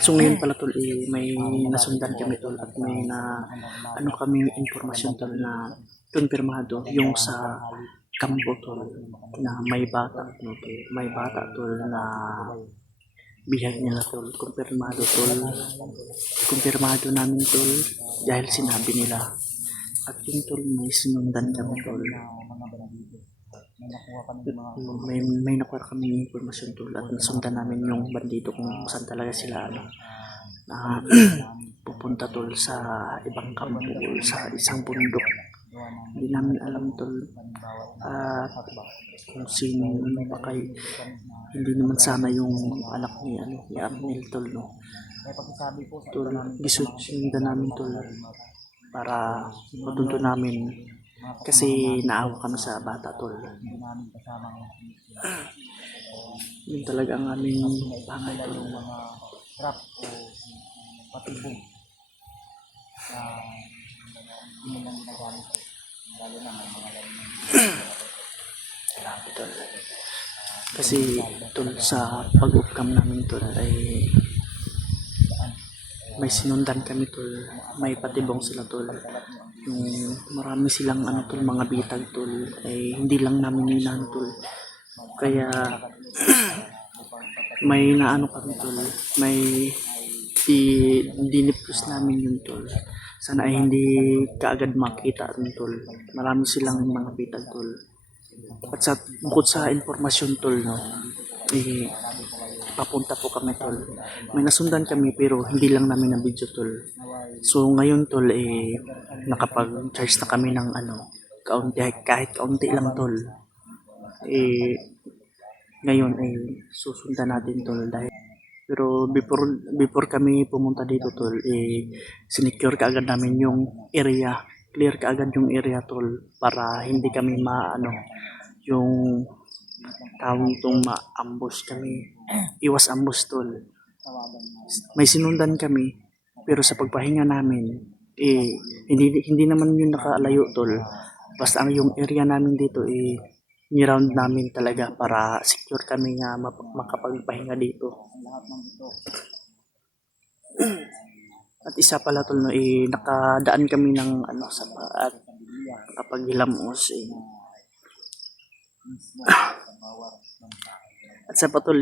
So ngayon pala tol, may nasundan kami tol at may na ano kami impormasyon tol na kumpirmado yung sa kampo tol na may bata no, tol. May bata tol na bihag nila tol. Kumpirmado namin tol dahil sinabi nila. At yung tol may sinundan kami tol. May nakuha kami impormasyon tol at nasundan namin yung bandito kung saan talaga sila ano na pupunta tol sa ibang kampo sa isang bundok. Hindi namin alam tol kung sino pa kay hindi naman sana yung anak ni ano ni Arnel tol no. Tol, gisundan namin tol para matunto namin kasi naawa kami sa bata tol. Yun talaga ang aming bangay tol. Patibong na hindi lang ginagamit lalo na may mga Grabe tol. Kasi tol sa pag-upcam namin tol ay may sinundan kami tol, may patibong sila tol. Yung marami silang ano tol, mga bitag tol ay hindi lang namin inano tol. Kaya may naano kami tol, may dinipus namin yun tol. Sana ay hindi kaagad makita rin tol. Marami silang mga bitag tol. At sa bukod sa informasyon tol no, papunta po kami tol. May nasundan kami pero hindi lang namin na video tol. So ngayon tol nakapag-charge na kami ng ano, kahit kaunti lang tol. Ngayon susundan natin tol dahil pero before kami pumunta dito tol, sinecure kaagad namin yung area, clear kaagad yung area tol para hindi kami maano yung tawag itong ma-ambush kami, iwas ambush tol. May sinundan kami pero sa pagpahinga namin hindi naman yun nakalayo tol, basta ang yung area namin dito ni-round namin talaga para secure kami nga makapagpahinga dito. At isa pala tol no, nakadaan kami ng ano sa at kapag hilamos at sa patol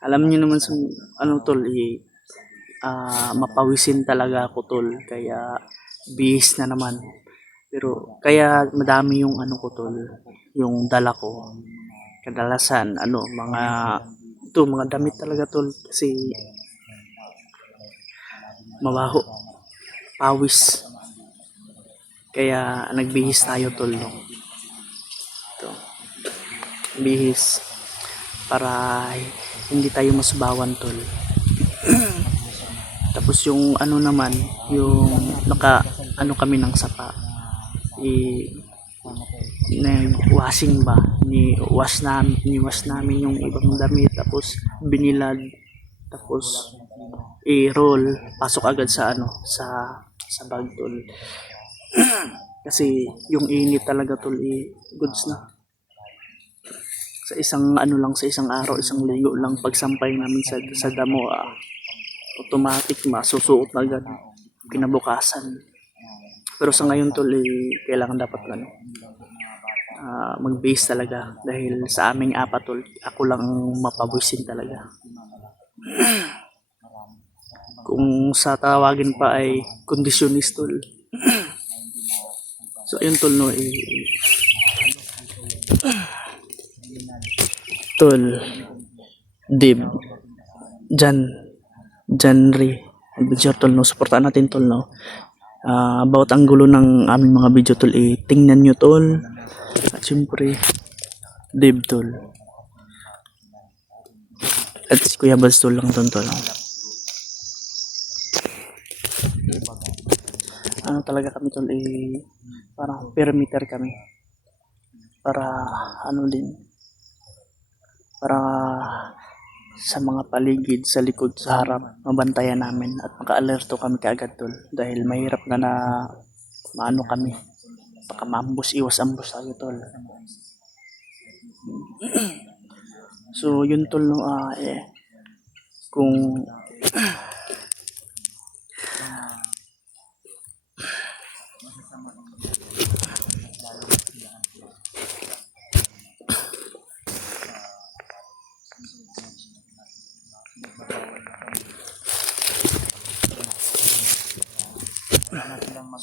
alam niyo naman sa ano tol mapawisin talaga ako tol kaya bihis na naman pero kaya madami yung ano ko tol yung dala ko kadalasan ano mga damit talaga tol kasi mabaho pawis kaya nagbihis tayo tol no? Ito, bihis para hindi tayo masubawan tol. Tapos yung ano naman yung ano kami ng sapa nag-washing ba niwash namin yung ibang damit tapos binilad tapos i-roll pasok agad sa ano sa bag tol. Kasi yung init talaga tol goods na sa isang ano lang sa isang araw isang ligo lang pagsampay namin sa damo automatic masusuot na agad kinabukasan. Pero sa ngayon tol kailangan dapat ano mag-base talaga dahil sa aming apat tol ako lang mapabuisin talaga. Kung sa tawagin pa ay conditionist tol. So ayun tol no tol Dib Janry adventure tol no, supportan natin tol no. About ang gulo ng aming mga video tol tingnan nyo tol at syempre Dib tol at si Kuya Baz tol lang tol ano talaga kami tol parang perimeter kami para ano din para sa mga paligid sa likod sa harap mabantayan namin at maka-alerto kami kaagad tol dahil mahirap na maano kami baka ma-ambush iwas ambush tayo tol. So yun tol no kung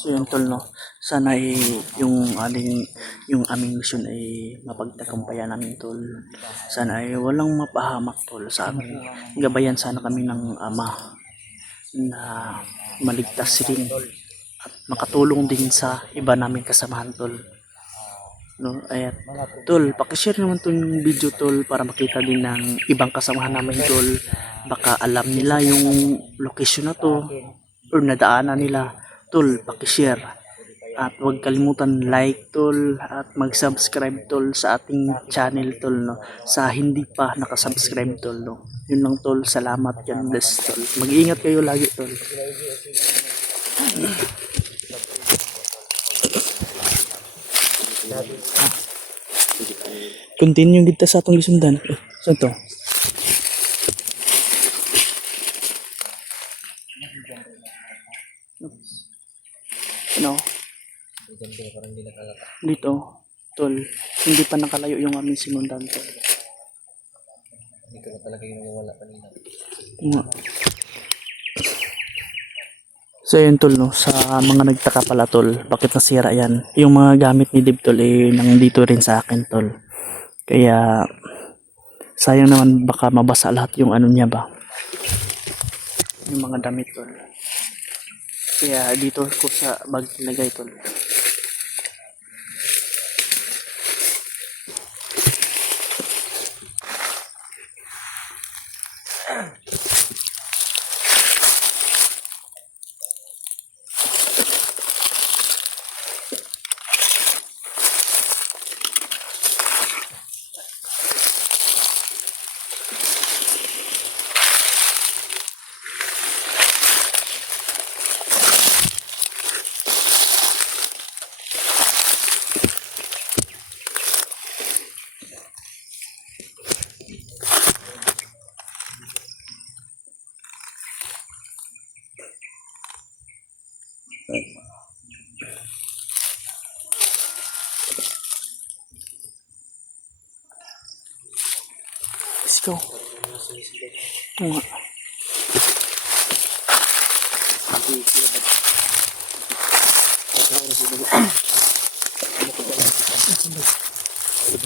So yun tol no, sana ay yung aming mission ay mapagtagumpayan namin tol. Sana ay walang mapahamak tol sa amin. Gabayan sana kami ng ama na maligtas rin at makatulong din sa iba naming kasamahan tol. No, ayat. Tol, pakishare naman tong video tol para makita din ng ibang kasamahan namin tol. Baka alam nila yung location na to or nadaanan nila. Tol, pakishare. At huwag kalimutan like tol at mag-subscribe tol sa ating channel tol no. Sa hindi pa nakasubscribe tol no. Yun lang tol, salamat, God bless tol. Mag-iingat kayo lagi tol. Continue kita sa atong gisundan. Saan to? Ano? Dito, tol. Hindi pa nakalayo yung aming sinundan tol. Dito na talaga yung nawawala kanina. Nga. So yun tol no, sa mga nagtaka pala tol, bakit nasira yan? Yung mga gamit ni Dib tol nandito rin sa akin tol. Kaya sayang naman baka mabasa lahat yung ano niya ba. Yung mga damit tol. Kaya dito ko sa bag nilagay tol. Let's go. Oo nga.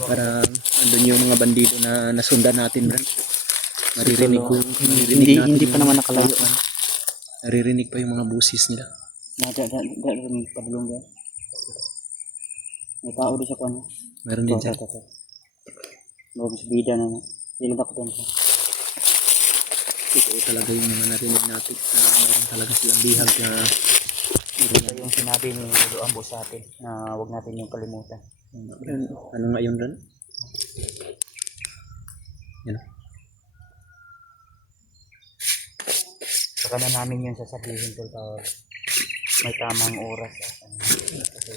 Para andun yung mga bandido na nasundan natin, Brad. Naririnig ko yung Hindi pa naman nakalayo. naririnig pa yung mga busis nila. Rin pablong yan. May tao doon sa kanya. Meron din, sir. Bago sa bida na. Ilabak doon siya. Ito talaga yung mga narinig natin na meron talaga silang bihag na Ito yung sinabi ni Lolo Ambo sa atin na huwag natin yung kalimutan. ano nga yun, Brad? Yan. Saka na namin yung sasabihin tol may tamang oras.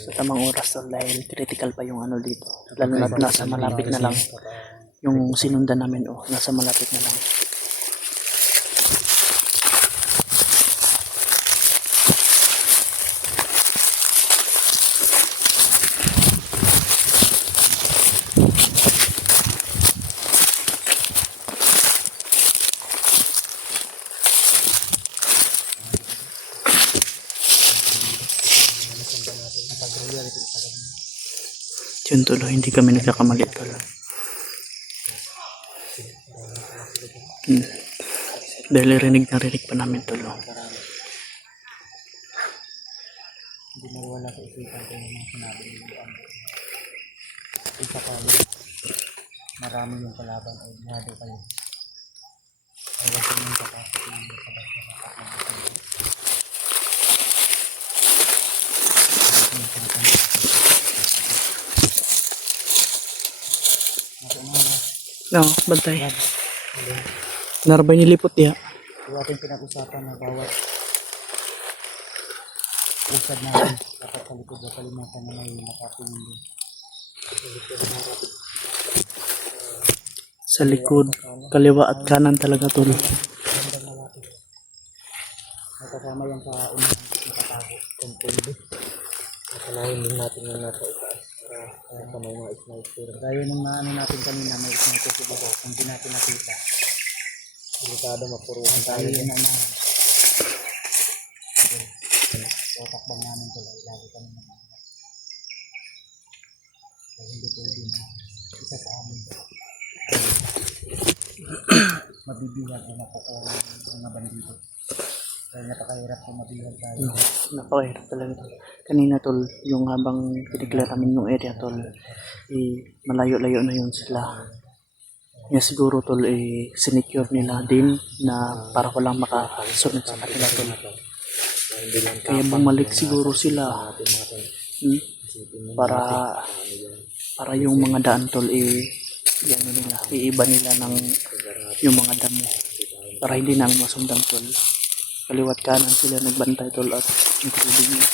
Sa tamang oras tol dahil critical pa yung ano dito. Lalo na nasa malapit na lang. Yung sinundan namin nasa malapit na lang. Yun tol, hindi kami nagkakamali tol. Dahil rinig pa namin tol. Hindi nawala sa isipan ko yung mga sinabi ni Lolo Ambo. Isa pa marami yung kalaban o nado kayo. Ayaw ko yung kapasok ng No, bantay. Narabay nilipot niya. Ito ating pinag-usapan na bawat usad natin dapat sa likod na kalimutan na may nakatingin din. Sa likod, kaliwa at kanan talaga tol. kasama yan sa unahan nakatago kung pwede. Nakalahin din natin yung nasa itaas para sa may mga sniper. Gaya nung naano natin kanina, may sniper sa baba. Kung di natin nakita, delikado mapuruhan tayo yun na unahan. So takbang namin tuloy, lagi kami nag-iingat. Kasi hindi pwede na isa sa amin. Mabibihag na po ang mga bandido. Dahil napakahirap kung mabihag tayo. Napakahirap talaga tol. Kanina tol, yung habang pinigla namin yung area tol, malayo-layo na yun sila. Kaya siguro tol, sinecure nila din na para walang makasunod sa kanila tol. Kaya bumalik siguro sila para yung mga daan tol, ano nila, iiba nila ng yung mga damo para hindi namin masundan tol. Kaliwat kanan sila nagbantay tol at nagtulong niya.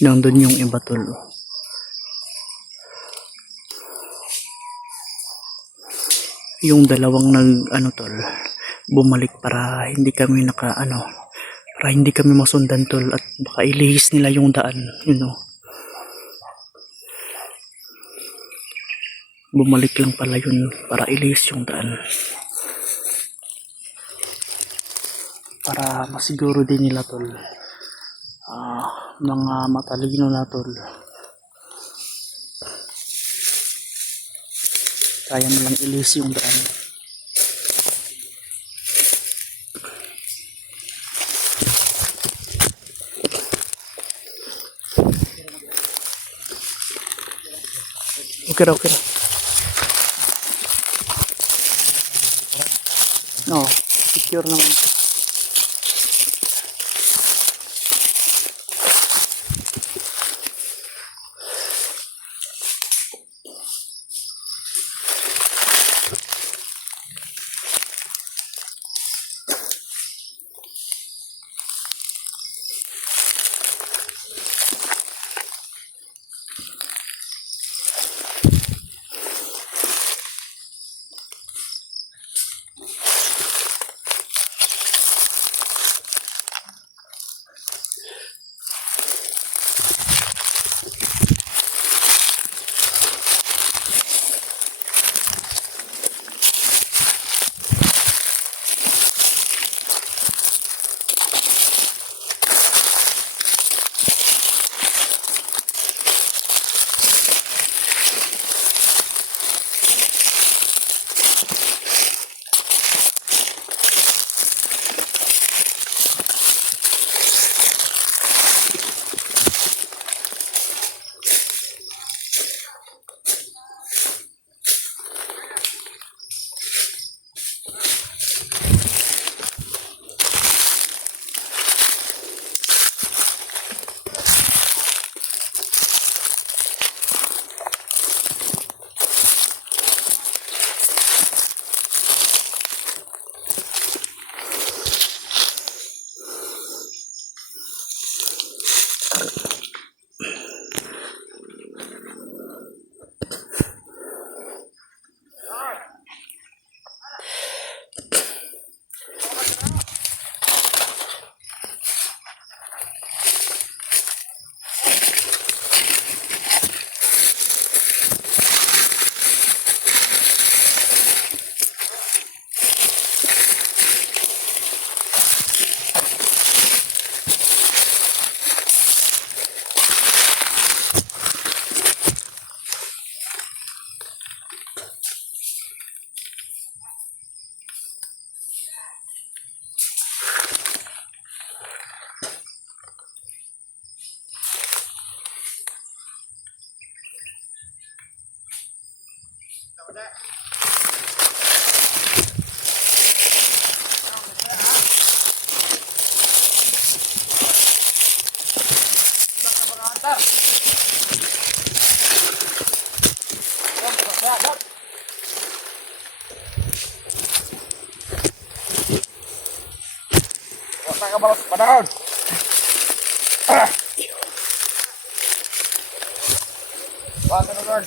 Nandun yung iba tol. Yung dalawang tol, bumalik para hindi kami para hindi kami masundan tol at baka ilihis nila yung daan, Bumalik lang pala yun para ilihis yung daan. Para masiguro din nila tol, mga matalino na tol, kaya nalang ilihis yung daan. Okay na. No, secure naman. Wala ka balas panahon. Wala ka na, Lord.